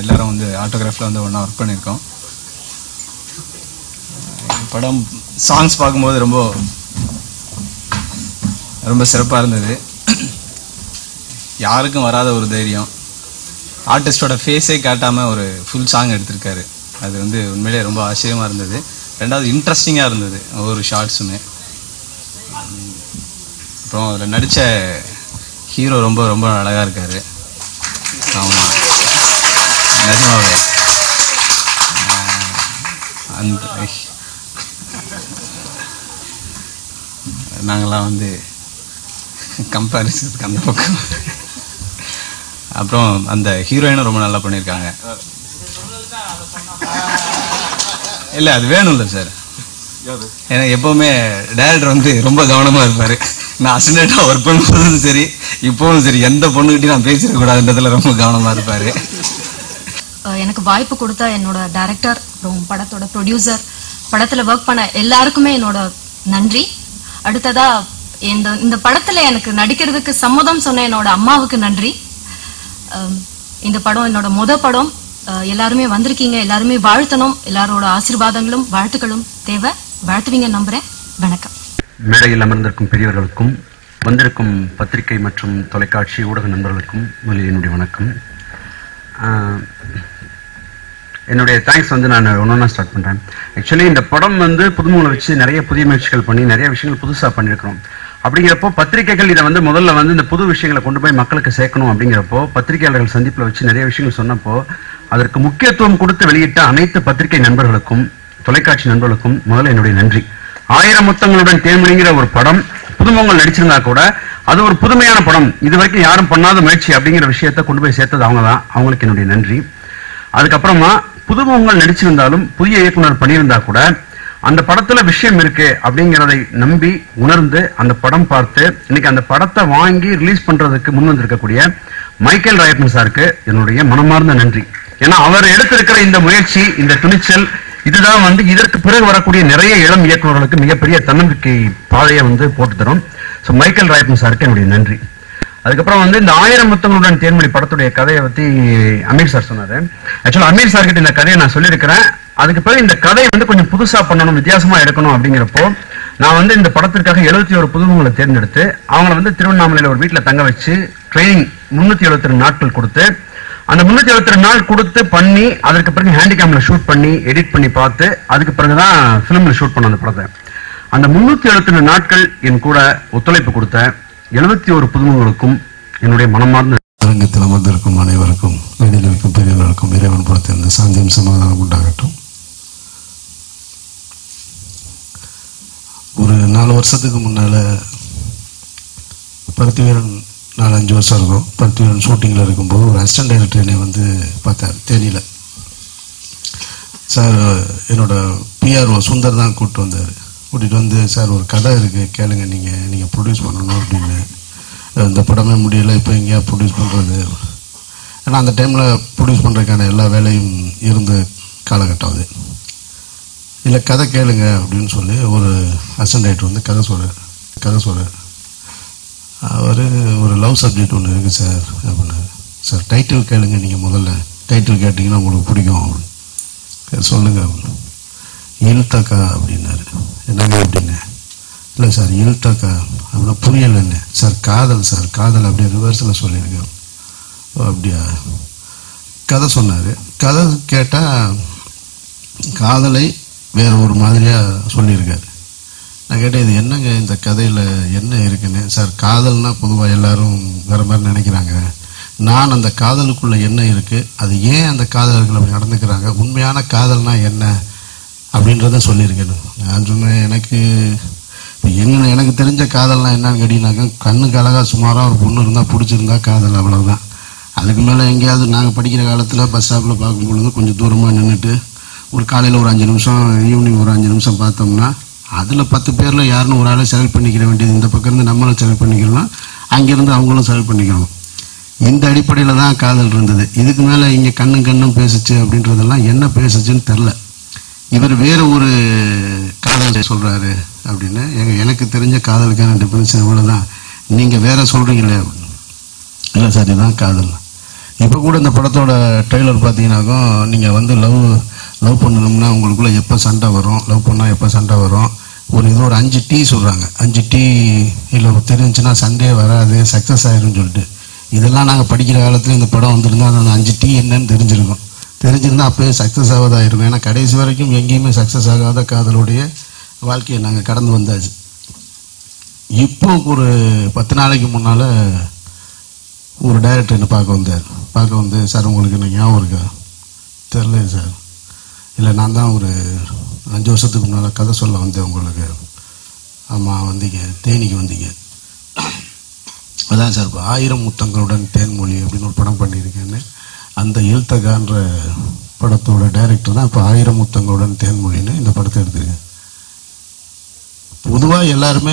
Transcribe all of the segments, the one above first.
எல்லாரும் வந்து ஆட்டோகிராஃபில் வந்து ஒன்றா ஒர்க் பண்ணியிருக்கோம். படம் சாங்ஸ் பார்க்கும்போது ரொம்ப ரொம்ப சிறப்பாக இருந்தது. யாருக்கும் வராத ஒரு தைரியம், ஆர்டிஸ்டோட ஃபேஸே காட்டாமல் ஒரு ஃபுல் சாங் எடுத்திருக்காரு. அது வந்து உண்மையிலே ரொம்ப ஆச்சரியமாக இருந்தது. ரெண்டாவது இன்ட்ரெஸ்டிங்காக இருந்தது ஒவ்வொரு ஷார்ட்ஸுமே. அப்புறம் அதில் நடித்த ஹீரோ ரொம்ப ரொம்ப அழகாக இருக்கார். ஆமாம், நிஜமாவே அந்த நாங்களாம் வந்து கம்பேரிசனுக்கு அந்த பக்கம். அப்புறம் அந்த ஹீரோயினும் ரொம்ப நல்லா பண்ணியிருக்காங்க. இல்லை அது வேணும் இல்லை சார், ஏன்னா எப்போவுமே டைரக்டர் வந்து ரொம்ப கவனமாக இருப்பார். நான் அசிஸ்டண்ட்டாக ஒர்க் பண்ணும்போதும் சரி இப்போவும் சரி எந்த பொண்ணுக்கிட்டையும் நான் பேசிடக்கூடாதுன்றதுல ரொம்ப கவனமாக இருப்பார். எனக்கு வாய்ப்பு கொடுத்தா என்னோட டைரக்டர், அப்புறம் படத்தோட ப்ரொடியூசர், படத்தில் ஒர்க் பண்ண எல்லாருக்குமே என்னோட நன்றி. அடுத்ததா இந்த படத்தில் எனக்கு நடிக்கிறதுக்கு சம்மதம் சொன்ன என்னோட அம்மாவுக்கு நன்றி. இந்த படம் என்னோட படம். எல்லாருமே வந்திருக்கீங்க, எல்லாருமே வாழ்த்தணும். எல்லாரோட ஆசீர்வாதங்களும் வாழ்த்துக்களும் தேவை. வாழ்த்துவீங்க நம்புறேன். வணக்கம். மேடையில் அமர்ந்திருக்கும் பெரியவர்களுக்கும் வந்திருக்கும் பத்திரிகை மற்றும் தொலைக்காட்சி ஊடக நண்பர்களுக்கும் முதலில் என்னுடைய வணக்கம். என்னுடைய தேங்க்ஸ் வந்து நான் ஒன்றா ஸ்டார்ட் பண்ணுறேன். ஆக்சுவலி இந்த படம் வந்து புதுமுகங்களை வச்சு நிறைய புதிய முயற்சிகள் பண்ணி நிறைய விஷயங்கள் புதுசாக பண்ணியிருக்கிறோம். அப்படிங்கிறப்போ பத்திரிகைகள் இதை வந்து முதல்ல வந்து இந்த புது விஷயங்களை கொண்டு போய் மக்களுக்கு சேர்க்கணும். அப்படிங்கிறப்போ பத்திரிகையாளர்கள் சந்திப்பில் வச்சு நிறைய விஷயங்கள் சொன்னப்போ அதற்கு முக்கியத்துவம் கொடுத்து வெளியிட்ட அனைத்து பத்திரிகை நண்பர்களுக்கும் தொலைக்காட்சி நண்பர்களுக்கும் முதல்ல என்னுடைய நன்றி. 1000 முத்தங்களுடன் தேன்மொழிங்கிற ஒரு படம் புதுமுகங்கள் நடிச்சிருந்தா கூட அது ஒரு புதுமையான படம், இது வரைக்கும் யாரும் பண்ணாத முயற்சி அப்படிங்கிற விஷயத்தை கொண்டு போய் சேர்த்தது அவங்க தான். அவங்களுக்கு என்னுடைய நன்றி. அதுக்கப்புறமா புதுமுகங்கள் நடிச்சிருந்தாலும் புதிய இயக்குனர் பண்ணியிருந்தா கூட அந்த படத்துல விஷயம் இருக்கு அப்படிங்கிறதை நம்பி உணர்ந்து அந்த படம் பார்த்து இன்னைக்கு அந்த படத்தை வாங்கி ரிலீஸ் பண்றதுக்கு முன் வந்திருக்கக்கூடிய மைக்கேல் ராயப்பன் சாருக்கு என்னுடைய மனமார்ந்த நன்றி. ஏன்னா அவர் எடுத்திருக்கிற இந்த முயற்சி, இந்த துணிச்சல், இதுதான் வந்து இதற்கு பிறகு வரக்கூடிய நிறைய இளம் இயக்குநர்களுக்கு மிகப்பெரிய தன்னம்பிக்கை பாதையை வந்து போட்டு தரும். ஸோ மைக்கேல் ராயப்பன் சாருக்கு என்னுடைய நன்றி. அதுக்கப்புறம் வந்து இந்த 1000 முத்தங்களுடன் தேன்மொழி படத்துடைய கதையை பத்தி அமீர் சார் சொன்னாரு. ஆக்சுவலா அமீர் சார் கிட்ட இந்த கதையை நான் சொல்லியிருக்கிறேன். அதுக்கு பிறகு இந்த கதையை வந்து கொஞ்சம் புதுசா பண்ணணும், வித்தியாசமா எடுக்கணும் அப்படிங்கிறப்போ நான் வந்து இந்த படத்திற்காக 71 புதுமுகங்களை தேர்ந்தெடுத்து அவங்களை வந்து திருவண்ணாமலையில ஒரு வீட்டில் தங்க வச்சு ட்ரைனிங் 372 நாட்கள் கொடுத்து அந்த 372 நாள் கொடுத்து பண்ணி அதற்கு பிறகு ஹேண்டிகேம்ல ஷூட் பண்ணி எடிட் பண்ணி பார்த்து அதுக்கு பிறகுதான் பிலிம்ல ஷூட் பண்ண அந்த படத்தை. அந்த 372 நாட்கள் என் கூட ஒத்துழைப்பு கொடுத்த 71 புதுமுகங்களுக்கும் என்னுடைய மனமார்ந்த அரங்கத்தில் அமர்ந்திருக்கும் அனைவருக்கும், வெளியில் இருக்கும் பெரியவர்களுக்கும் இறைவன் புறத்திலிருந்து சாந்தியும் சமாதானம் உண்டாகட்டும். ஒரு 4 வருஷத்துக்கு முன்னால் பருத்திவீரன் 4-5 வருஷம் இருக்கும். பருத்திவீரன் ஷூட்டிங்கில் இருக்கும்போது ஒரு அசிஸ்டன்ட் டைரக்டர் என்னை வந்து பார்த்தார் தேனியில். சார் என்னோட பிஆர்ஓ சுந்தர் தான் கூட்டிகிட்டு வந்து சார் ஒரு கதை இருக்குது கேளுங்க, நீங்கள் ப்ரொடியூஸ் பண்ணணும் அப்படின்னு. இந்த படமே முடியலை, இப்போ எங்கேயா ப்ரொடியூஸ் பண்ணுறது? ஏன்னா அந்த டைமில் ப்ரொடியூஸ் பண்ணுறதுக்கான எல்லா வேலையும் இருந்த காலகட்டம் அது. இல்லை கதை கேளுங்க அப்படின்னு சொல்லி ஒரு அசிஸ்டன்ட் டைரக்டர் வந்து கதை சொல்கிறார். அவர் ஒரு லவ் சப்ஜெக்ட் ஒன்று இருக்குது சார் அப்படின்னாரு. சார் டைட்டில் கேளுங்க, நீங்கள் முதல்ல டைட்டில் கேட்டிங்கன்னா உங்களுக்கு பிடிக்கும் அப்படின்னு சொல்லுங்கள் அப்படின்னு. இழுத்தாக்கா அப்படின்னாரு. என்னங்க அப்படின்னு? இல்லை சார் இழுத்தாக்கா அப்படின்னா புரியலைன்னு. சார் காதல் அப்படியே ரிவர்ஸில் சொல்லியிருக்கேன். அப்படியா? கதை சொன்னார். கதை கேட்டால் காதலை வேறு ஒரு மாதிரியாக சொல்லியிருக்காரு. நான் கேட்டேன், இது என்னங்க இந்த கதையில் என்ன இருக்குன்னு. சார் காதல்னால் பொதுவாக எல்லோரும் வேறு மாதிரி நினைக்கிறாங்க. நான் அந்த காதலுக்குள்ளே என்ன இருக்குது, அது ஏன் அந்த காதலர்கள் அப்படி நடந்துக்கிறாங்க, உண்மையான காதல்னால் என்ன அப்படின்றத சொல்லியிருக்கேன். நான் சொன்னேன், எனக்கு தெரிஞ்ச காதல்னால் என்னன்னு கேட்டீங்கன்னாக்கா கண்ணுக்கு அழகாக சுமாராக ஒரு பொண்ணு இருந்தால் பிடிச்சிருந்தா காதல், அவ்வளோதான். அதுக்கு மேலே எங்கேயாவது நாங்கள் படிக்கிற காலத்தில் பஸ் ஸ்டாப்பில் பார்க்கும்பொழுது கொஞ்சம் தூரமாக நின்றுட்டு ஒரு காலையில் ஒரு 5 நிமிஷம், ஈவினிங் ஒரு 5 நிமிஷம் பார்த்தோம்னா அதில் 10 பேரில் யாருன்னு ஒரு ஆளை செலக்ட் பண்ணிக்கிற வேண்டியது. இந்த பக்கம் இருந்து நம்மளும் செலக்ட் பண்ணிக்கலாம், அங்கேருந்து அவங்களும் செலக்ட் பண்ணிக்கணும். இந்த அடிப்படையில் தான் காதல் இருந்தது. இதுக்கு மேலே இங்கே கண்ணும் பேசுச்சு அப்படின்றதெல்லாம் என்ன பேசுச்சுன்னு தெரில. இவர் வேறு ஒரு காதல் சொல்கிறாரு அப்படின்னு. எனக்கு தெரிஞ்ச காதலுக்கான டிஃபரன்ஸ் இவ்வளோ தான், நீங்கள் வேறு சொல்கிறீங்களே அப்படின்னு. இல்லை சார் இதுதான் காதல். இப்போ கூட இந்த படத்தோட ட்ரெய்லர் பார்த்தீங்கன்னாக்கும் நீங்கள் வந்து லவ் பண்ணணும்னா உங்களுக்குள்ளே எப்போ சண்டை வரும், லவ் பண்ணால் எப்போ சண்டை வரும், இது ஒரு 5 டீ சொல்கிறாங்க. 5 டீ இல்லை தெரிஞ்சுன்னா சண்டே வராது, சக்ஸஸ் ஆயிரும்னு சொல்லிட்டு. இதெல்லாம் நாங்கள் படிக்கிற காலத்தில் இந்த படம் வந்திருந்தால் அந்த 5 டீ என்னன்னு தெரிஞ்சிருந்தால் அப்போயே சக்ஸஸ் ஆகாதான் இருக்கும். ஏன்னா கடைசி வரைக்கும் எங்கேயுமே சக்ஸஸ் ஆகாத காதலுடைய வாழ்க்கையை நாங்கள் கடந்து வந்தாச்சு. இப்போ ஒரு 10 நாளைக்கு முன்னால் ஒரு டைரக்டர் என்னை பார்க்க வந்து சார் உங்களுக்கு என்ன ஞாபகம் இருக்கா? தெரில சார். இல்லை நான் தான் ஒரு 5 வருஷத்துக்கு முன்னால் கதை சொல்ல வந்தேன் உங்களுக்கு. ஆமாம் வந்தீங்க, தேனிக்கு வந்தீங்க. அதான் சார் இப்போ 1000 முத்தங்களுடன் தேன்மொழி அப்படின்னு ஒரு படம் பண்ணியிருக்கேன்னு அந்த எழுத்தகான்ற படத்தோட டைரக்டர் தான் இப்போ 1000 முத்தங்களுடன் தேன்மொழின்னு இந்த படத்தை எடுத்திருக்கேன். பொதுவாக எல்லாருமே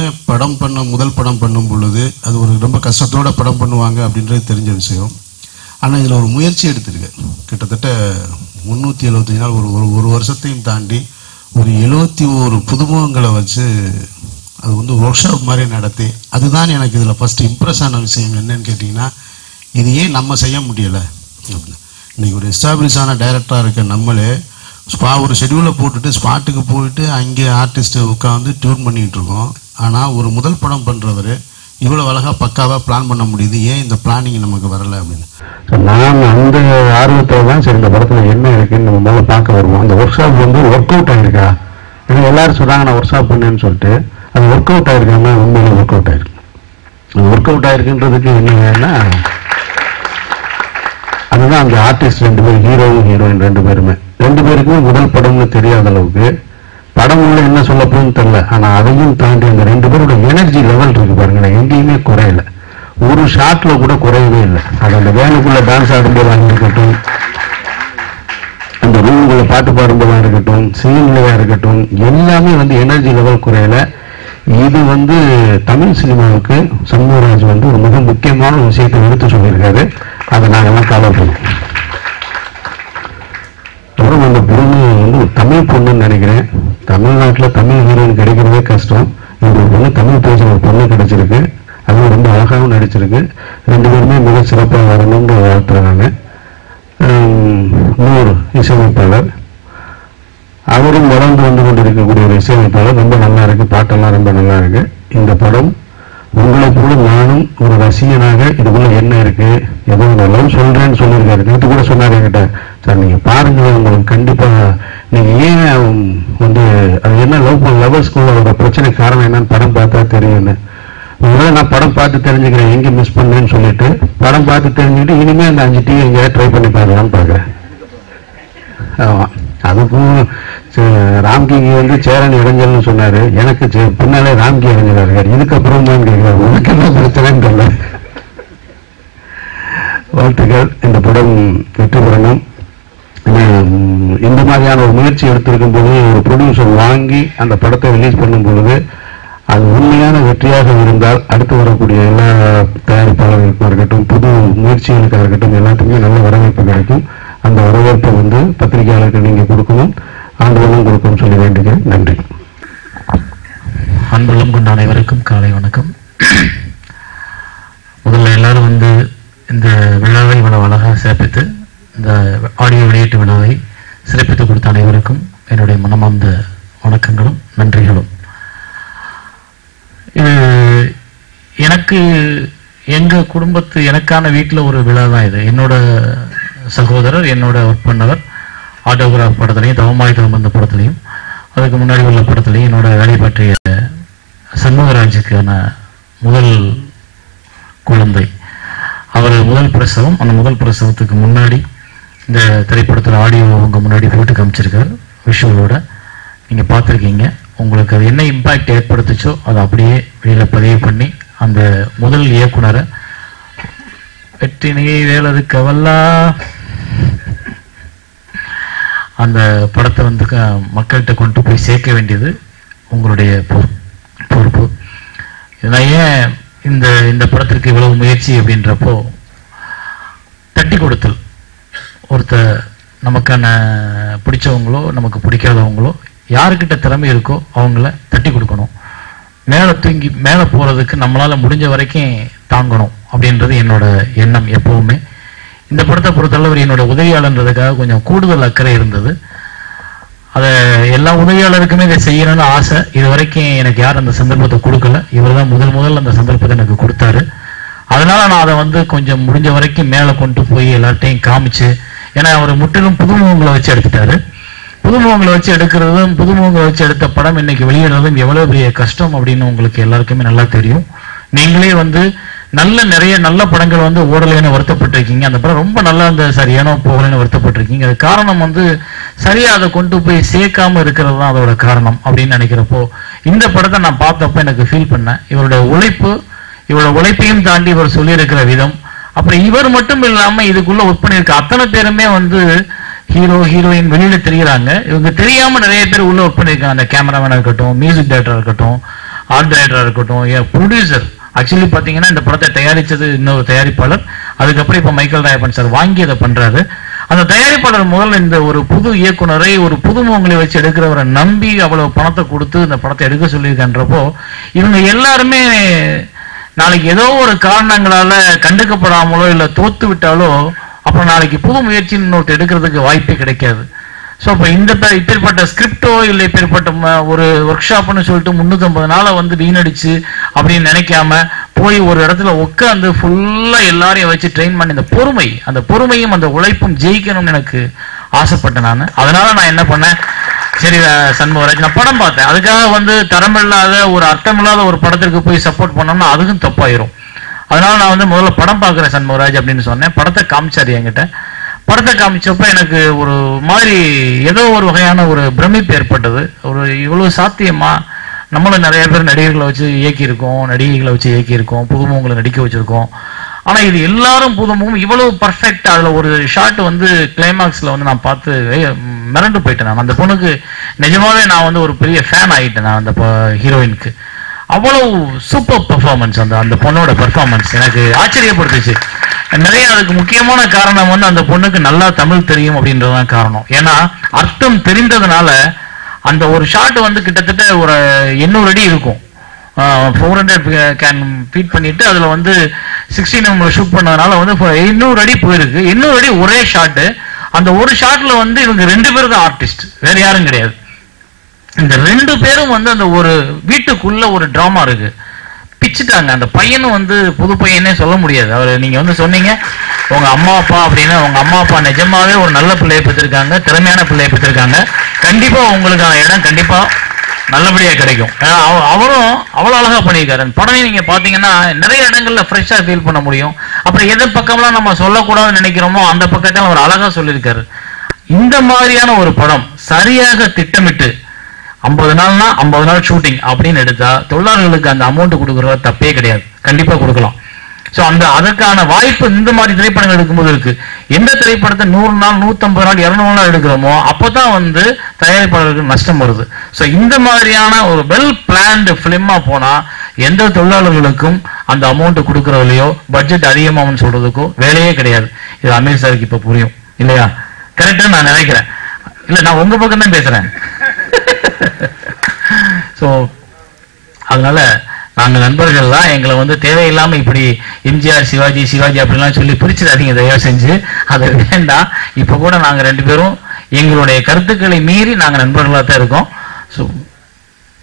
முதல் படம் பண்ணும் பொழுது அது ஒரு ரொம்ப கஷ்டத்தோட படம் பண்ணுவாங்க அப்படின்றது தெரிஞ்ச விஷயம். ஆனால் இதில் ஒரு முயற்சி எடுத்திருக்கு. கிட்டத்தட்ட 375 நாள் ஒரு வருஷத்தையும் தாண்டி ஒரு 71 புதுமுகங்களை வச்சு அது வந்து ஒர்க் ஷாப் மாதிரி நடத்தி, அதுதான் எனக்கு இதில் ஃபஸ்ட்டு இம்ப்ரெஸ் ஆன விஷயம். என்னன்னு கேட்டிங்கன்னா, இது ஏன் நம்ம செய்ய முடியலை? இன்றைக்கி ஒரு எஸ்டாப்ளிஷ் ஆன டைரக்டராக இருக்க நம்மளே ஒரு ஷெடியூலை போட்டுட்டு ஸ்பாட்டுக்கு போயிட்டு அங்கே ஆர்டிஸ்ட்டை உட்காந்து டியூன் பண்ணிகிட்டு இருக்கோம். ஆனால் ஒரு முதல் படம் பண்ணுறவர் இவ்வளோ அழகாக பக்காவாக பிளான் பண்ண முடியுது. ஏன் இந்த பிளானிங் நமக்கு வரலை அப்படின்னு நான் அந்த ஆர்வத்தில் தான் சரி இந்த படத்தில் என்ன இருக்குன்னு நம்ம முதல்ல பார்க்க வருவோம். அந்த ஒர்க் ஷாப் வந்து ஒர்க் அவுட் ஆகிருக்கா? ஏன்னா எல்லாரும் சொல்கிறாங்க நான் ஒர்க் ஷாப் பண்ணேன்னு சொல்லிட்டு, அது ஒர்க் அவுட் ஆகிருக்காங்கன்னா உண்மையிலே ஒர்க் அவுட் ஆகிருக்கு. ஒர்க் அவுட் ஆகிருக்குன்றதுக்கு என்ன வேணும்னா, அதுதான் அந்த ஆர்டிஸ்ட் 2 பேர், ஹீரோயின் 2 பேருக்குமே முதல் படம்னு தெரியாத அளவுக்கு படம் உள்ள என்ன சொல்ல போகுன்னு தெரியல. ஆனால் அதையும் தாண்டி அந்த 2 பேரோட எனர்ஜி லெவல் இருக்கு பாருங்களேன், எங்கேயுமே குறையல. ஒரு ஷாட்ல கூட குறையவே இல்லை. அது அந்த வேனுக்குள்ள டான்ஸ் ஆடும்போதாக இருக்கட்டும், அந்த ரூமுக்குள்ள பாட்டு பாடும்போதாக இருக்கட்டும், சீன்லையா இருக்கட்டும், எல்லாமே வந்து எனர்ஜி லெவல் குறையல. இது வந்து தமிழ் சினிமாவுக்கு சண்முகராஜ் வந்து ஒரு மிக முக்கியமான விஷயத்தை எடுத்து சொல்லியிருக்காரு. அதை நாங்கள்லாம் ஃபாலோ பண்ணுவோம். அப்புறம் அந்த பொண்ணு வந்து ஒரு தமிழ் பொண்ணுன்னு நினைக்கிறேன். தமிழ்நாட்டில் தமிழ் ஹீரோயின் கிடைக்கிறதே கஷ்டம். இந்த பொண்ணு தமிழ் பேசுகிற ஒரு பொண்ணு கிடைச்சிருக்கு. அதுவும் ரொம்ப அழகாகவும் நடிச்சிருக்கு. 2 பேருமே மிக சிறப்பாக வரணும்னு வாழ்த்துறேன் நான். இன்னொரு இசையமைப்பாளர், அவரும் வளர்ந்து வந்து கொண்டிருக்கக்கூடிய ஒரு இசையமைப்பாளர். ரொம்ப நல்லா இருக்குது, பாட்டெல்லாம் ரொம்ப நல்லா இருக்கு. இந்த படம் உங்களை போல நானும் ஒரு ரசிகனாக இதுக்குள்ள என்ன இருக்கு, ஏதோ நான் சொல்றேன்னு சொல்லியிருக்காரு. நேற்று கூட சொன்னார் என்கிட்ட, சார் நீங்க பாருங்க, உங்களுக்கு கண்டிப்பா நீங்க ஏன் வந்து அது என்ன லவர்ஸ்குள்ள ஒரு பிரச்சனை காரணம் என்னன்னு படம் பார்த்தா தெரியும்னு. முதல்ல நான் படம் பார்த்து தெரிஞ்சுக்கிறேன் எங்கே மிஸ் பண்ணேன்னு சொல்லிட்டு படம் பார்த்து தெரிஞ்சுக்கிட்டு இனிமேல் அந்த 5 டீ எங்கேயாவது ட்ரை பண்ணி பார்க்கலான்னு பார்க்குறேன். ஆமாம், அதுக்கும் ராம்கி வந்து சேரன் இளைஞர்னு சொன்னாரு. எனக்கு பின்னாலே ராம்கி இளைஞராக இருக்காரு. இதுக்கப்புறம் தான் கேட்கிறார், உனக்கு என்ன பிரச்சனைன்னு தெரியல. வாழ்த்துக்கள். இந்த படம் வெற்றி பெறணும். இந்த மாதிரியான ஒரு முயற்சி எடுத்திருக்கும் போது ஒரு ப்ரொடியூசர் வாங்கி அந்த படத்தை ரிலீஸ் பண்ணும் பொழுது அது உண்மையான வெற்றியாக இருந்தால் அடுத்து வரக்கூடிய எல்லா தயாரிப்பாளர்களுக்கும் இருக்கட்டும், புது முயற்சிகளுக்காக இருக்கட்டும், எல்லாத்துக்குமே நல்ல வரவேற்பு கிடைக்கும். அந்த வரவேற்பை வந்து பத்திரிகையாளருக்கு நீங்கள் கொடுக்கணும், ஆண்டுகளும் கொடுக்கணும்னு சொல்லி வேண்டுகிறேன். நன்றி. அன்புள்ளம் கொண்ட அனைவருக்கும் காலை வணக்கம். முதல்ல எல்லாரும் வந்து இந்த விழாவை இவ்வளவு அழகாக சிறப்பித்து, இந்த ஆடியோ வெளியீட்டு விழாவை சிறப்பித்து கொடுத்த அனைவருக்கும் என்னுடைய மனமார்ந்த வணக்கங்களும் நன்றிகளும். இது எனக்கு எங்கள் குடும்பத்து எனக்கான வீட்டில் ஒரு விழா தான் இது. என்னோட சகோதரர், என்னோட ஒர்க் பண்ணவர், ஆட்டோகிராஃப் படத்துலையும், தவமாயுதம் அந்த படத்துலையும், அதுக்கு முன்னாடி உள்ள படத்துலையும் என்னோட வேலை பற்றிய சண்முகராஜுக்கான முதல் குழந்தை. அவர் முதல் பிரசவம். அந்த முதல் பிரசவத்துக்கு முன்னாடி இந்த திரைப்படத்தில் ஆடியோ அவங்க முன்னாடி போட்டு காமிச்சிருக்கார் விஷுவலோட. நீங்கள் பார்த்துருக்கீங்க. உங்களுக்கு அது என்ன இம்பேக்ட் ஏற்படுத்துச்சோ அதை அப்படியே வெளியில் பதிவு பண்ணி அந்த முதல் இயக்குனரை வெற்றினையை வேலது கவல்லா அந்த படத்தை வந்து மக்கள்கிட்ட கொண்டு போய் சேர்க்க வேண்டியது உங்களுடைய பொறுப்பு. நான் ஏன் இந்த படத்திற்கு இவ்வளவு முயற்சி அப்படின்றப்போ, தட்டி கொடுத்தல். நமக்கான பிடிச்சவங்களோ நமக்கு பிடிக்காதவங்களோ யாருக்கிட்ட திறமை இருக்கோ அவங்கள தட்டி கொடுக்கணும். மேலே போகிறதுக்கு நம்மளால் முடிஞ்ச வரைக்கும் தாங்கணும் அப்படின்றது என்னோட எண்ணம் எப்போவுமே. இந்த படத்தை பொறுத்தளவு என்னோட உதவியாளன்றதுக்காக கொஞ்சம் கூடுதல் அக்கறை இருந்தது. அதை எல்லா உதவியாளருக்குமே இதை செய்யணும்னு ஆசை. இது வரைக்கும் எனக்கு யாரும் அந்த சந்தர்ப்பத்தை கொடுக்கல. இவர் தான் முதல் அந்த சந்தர்ப்பத்தை எனக்கு கொடுத்தாரு. அதனால நான் அதை வந்து கொஞ்சம் முடிஞ்ச வரைக்கும் மேலே கொண்டு போய் எல்லார்ட்டையும் காமிச்சு, ஏன்னா அவர் முற்றிலும் புதுமுகங்களை வச்சு எடுத்துட்டாரு. புதுமுகங்களை வச்சு எடுக்கிறதும் புதுமுகங்களை வச்சு எடுத்த படம் இன்னைக்கு வெளியிடுறதும் எவ்வளவு பெரிய கஷ்டம் அப்படின்னு உங்களுக்கு எல்லாருக்குமே நல்லா தெரியும். நீங்களே வந்து நிறைய நல்ல படங்கள் வந்து ஓடலைன்னு வருத்தப்பட்டிருக்கீங்க. அந்த படம் ரொம்ப நல்லா இருந்த சரியானோ போகலைன்னு வருத்தப்பட்டிருக்கீங்க. அது காரணம் வந்து சரியா அதை கொண்டு போய் சேர்க்காம இருக்கிறது தான் அதோட காரணம் அப்படின்னு நினைக்கிறப்போ, இந்த படத்தை நான் பார்த்தப்ப எனக்கு ஃபீல் பண்ணேன். இவரோட உழைப்பையும் தாண்டி இவர் சொல்லியிருக்கிற விதம், அப்புறம் இவர் மட்டும் இல்லாம இதுக்குள்ள ஒர்க் பண்ணியிருக்க அத்தனை பேருமே வந்து ஹீரோ ஹீரோயின் வெளியில தெரிகிறாங்க. இவங்க தெரியாம நிறைய பேர் உள்ள ஒர்க் பண்ணியிருக்காங்க. அந்த கேமராமேனா இருக்கட்டும், மியூசிக் டைரக்டரா இருக்கட்டும், ஆர்ட் டைரக்டரா இருக்கட்டும், ப்ரொடியூசர். ஆக்சுவலி பாத்தீங்கன்னா இந்த படத்தை தயாரிச்சது இன்னொரு தயாரிப்பாளர், அதுக்கப்புறம் இப்ப மைக்கேல் ராயப்பன் சார் வாங்கி அதை பண்றாரு. அந்த தயாரிப்பாளர் முதல்ல இந்த ஒரு புது இயக்குனரை ஒரு புதுமுகங்களை வச்சு எடுக்கிறவரை நம்பி அவ்வளவு பணத்தை கொடுத்து இந்த படத்தை எடுக்க சொல்லியிருக்கன்றப்போ, இவங்க எல்லாருமே நாளைக்கு ஏதோ ஒரு காரணங்களால கண்டுக்கப்படாமலோ இல்ல தோத்து விட்டாலோ அப்புறம் நாளைக்கு புது முயற்சின்னு இன்னொரு எடுக்கிறதுக்கு வாய்ப்பே கிடைக்காது. ஸோ இப்போ இப்பேற்பட்ட ஸ்கிரிப்டோ இல்லை இப்பேற்பட்ட ஒரு ஒர்க் ஷாப்னு சொல்லிட்டு 350 நாளை வந்து வீணடிச்சு அப்படின்னு நினைக்காம போய் ஒரு இடத்துல உட்காந்து ஃபுல்லா எல்லாரையும் வச்சு ட்ரெயின் பண்ணி அந்த பொறுமையும் அந்த உழைப்பும் ஜெயிக்கணும்னு எனக்கு ஆசைப்பட்டேன் நான். அதனால நான் என்ன பண்ணேன், சரி சண்முகராஜ் நான் படம் பார்த்தேன், அதுக்காக வந்து தரமில்லாத ஒரு அர்த்தமில்லாத ஒரு படத்திற்கு போய் சப்போர்ட் பண்ணோம்னா அதுக்கும் தப்பாயிரும். அதனால நான் வந்து முதல்ல படம் பார்க்குறேன் சண்முகராஜ் அப்படின்னு சொன்னேன். படத்தை காமிச்சாரு என்கிட்ட. படத்தை காமிச்சப்ப எனக்கு ஒரு மாதிரி ஏதோ ஒரு வகையான ஒரு பிரமிப்பு ஏற்பட்டது. ஒரு இவ்வளவு சாத்தியமா, நம்மளும் நிறைய பேர் நடிகர்களை வச்சு இயக்கியிருக்கோம், நடிகைகளை வச்சு இயக்கியிருக்கோம், புதுமுகங்களை நடிக்க வச்சிருக்கோம். ஆனா இது எல்லாரும் புதுமுகம் இவ்வளவு பர்ஃபெக்டா. அதுல ஒரு ஷாட் வந்து கிளைமாக்ஸ்ல வந்து நான் பார்த்து மிரண்டு போயிட்டேன். நான் அந்த பொண்ணுக்கு நிஜமாவே நான் வந்து ஒரு பெரிய ஃபேன் ஆகிட்டேன். நான் அந்த ஹீரோயினுக்கு அவ்வளவு சூப்பர் பெர்ஃபார்மன்ஸ், அந்த பொண்ணோட பெர்ஃபார்மன்ஸ் எனக்கு ஆச்சரியப்படுத்துச்சு. நிறைய அதுக்கு முக்கியமான காரணம் வந்து அந்த பொண்ணுக்கு நல்லா தமிழ் தெரியும் அப்படின்றதுதான் காரணம். ஏன்னா அர்த்தம் தெரிந்ததுனால அந்த ஒரு ஷாட் வந்து கிட்டத்தட்ட ஒரு 800 அடி இருக்கும். 400 கேன் ஃபீட் பண்ணிட்டு அதுல வந்து 16 ஷூட் பண்ணதுனால வந்து 800 அடி போயிருக்கு. 800 அடி ஒரே ஷாட்டு. அந்த ஒரு ஷாட்ல வந்து இவங்க 2 பேரும் தான் ஆர்டிஸ்ட், வேற யாரும் கிடையாது. இந்த 2 பேரும் வந்து அந்த ஒரு வீட்டுக்குள்ள ஒரு டிராமா இருக்கு, பிச்சுட்டாங்க. அந்த பையனும் வந்து புது பையனே சொல்ல முடியாது. அவர் நீங்க வந்து சொன்னீங்க உங்க அம்மா அப்பா அப்படின்னா, உங்க அம்மா அப்பா நிஜமாவே ஒரு நல்ல பிள்ளையை பெற்றிருக்காங்க, திறமையான பிள்ளையை பெற்றிருக்காங்க. கண்டிப்பா உங்களுக்கான இடம் கண்டிப்பா நல்லபடியா கிடைக்கும். அவரும் அவ்வளவு அழகா பண்ணியிருக்காரு. அந்த படமே நீங்க பாத்தீங்கன்னா நிறைய இடங்கள்ல ஃப்ரெஷ்ஷா ஃபீல் பண்ண முடியும். அப்புறம் எந்த பக்கம்லாம் நம்ம சொல்லக்கூடாதுன்னு நினைக்கிறோமோ அந்த பக்கத்தை அவர் அழகா சொல்லியிருக்காரு. இந்த மாதிரியான ஒரு படம் சரியாக திட்டமிட்டு 50 நாள்னா 50 நாள் ஷூட்டிங் அப்படின்னு எடுத்தா தொழிலாளர்களுக்கு அந்த அமௌண்ட் கொடுக்குறது தப்பே கிடையாது, கண்டிப்பா கொடுக்கலாம். ஸோ அதற்கான வாய்ப்பு இந்த மாதிரி திரைப்படங்கள் எடுக்கும்போது இருக்கு. எந்த திரைப்படத்தை 100 நாள் 150 நாள் 200 நாள் எடுக்கிறோமோ அப்போதான் வந்து தயாரிப்பாளர்களுக்கு நஷ்டம் வருது. ஸோ இந்த மாதிரியான ஒரு வெல் பிளான்டு பிலிமா போனா எந்த தொழிலாளர்களுக்கும் அந்த அமௌண்ட் கொடுக்கறதுலையோ பட்ஜெட் அதிகமாகும்னு சொல்றதுக்கோ வேலையே கிடையாது. இது அமீர் சாருக்கு இப்ப புரியும் இல்லையா? கரெக்டா நான் நினைக்கிறேன். இல்ல நான் உங்க பக்கம் தான் பேசுறேன். ஸோ அதனால நாங்கள் நண்பர்கள் தான். எங்களை வந்து தேவையில்லாம இப்படி எம்ஜிஆர் சிவாஜி அப்படிலாம் சொல்லி பிரிச்சிடாதீங்க தயவு செஞ்சு, அது வேண்டாம். இப்ப கூட நாங்க 2 பேரும் எங்களுடைய கருத்துக்களை மீறி நாங்க நண்பர்களாக தான் இருக்கோம். ஸோ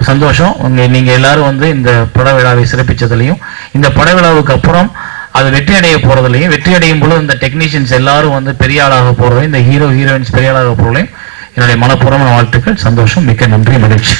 சந்தோஷம். நீங்க எல்லாரும் வந்து இந்த பட விழாவை சிறப்பிச்சதுலையும் இந்த பட விழாவுக்கு அப்புறம் அது வெற்றி அடைய போறதுலையும், வெற்றி அடையும் பொழுது இந்த டெக்னீஷியன்ஸ் எல்லாரும் வந்து பெரிய ஆளாக போறதையும், இந்த ஹீரோயின்ஸ் பெரிய ஆளாக போறதையும் என்னுடைய மனப்பூர்வமான வாழ்த்துக்கள். சந்தோஷம். மிக்க நன்றி, மகிழ்ச்சி.